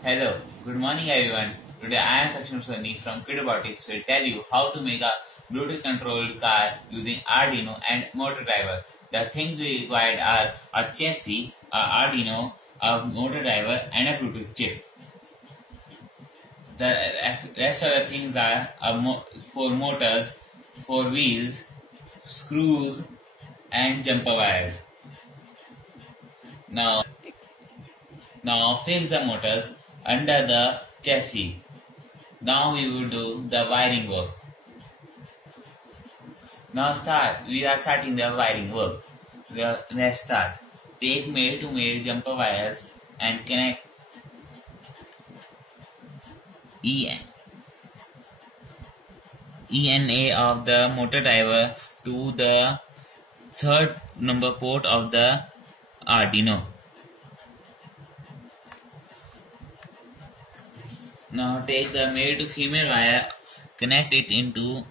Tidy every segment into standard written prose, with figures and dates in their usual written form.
Hello, good morning everyone. Today I am Saksham Soni from Kidobotics will tell you how to make a Bluetooth controlled car using Arduino and motor driver. The things we required are a chassis, a Arduino, a motor driver and a Bluetooth chip. The rest of the things are four motors, four wheels, screws and jumper wires. Now fix the motors under the chassis. Now we will do the wiring work. We are starting the wiring work. Let's start. Take male to male jumper wires and connect ENA of the motor driver to the third number port of the Arduino. Now take the male to female wire, connect it into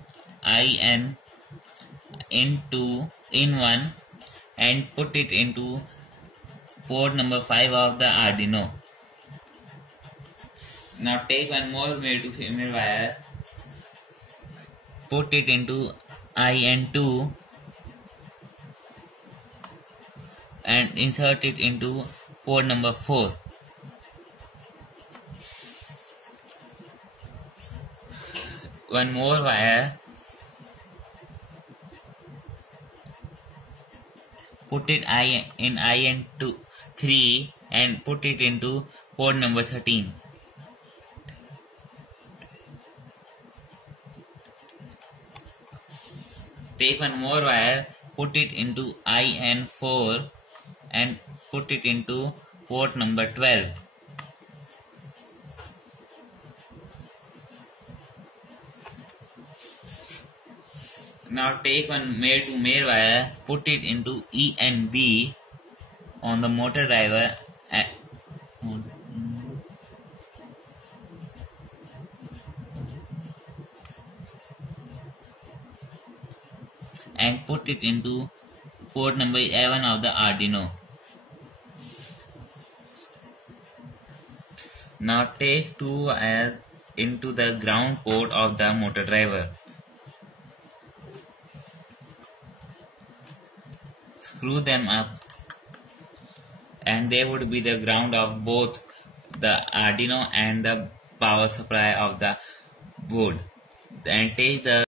in one and put it into port number 5 of the Arduino. Now take one more male to female wire, put it into in2 and insert it into port number 4. One more wire, put it in in2 3 and put it into port number 13. Take one more wire, put it into in4 and put it into port number 12. Now take one male to male wire, put it into ENB on the motor driver and put it into port number 11 of the Arduino. Now take two wires into the ground port of the motor driver. Screw them up and they would be the ground of both the Arduino and the power supply of the board. And take the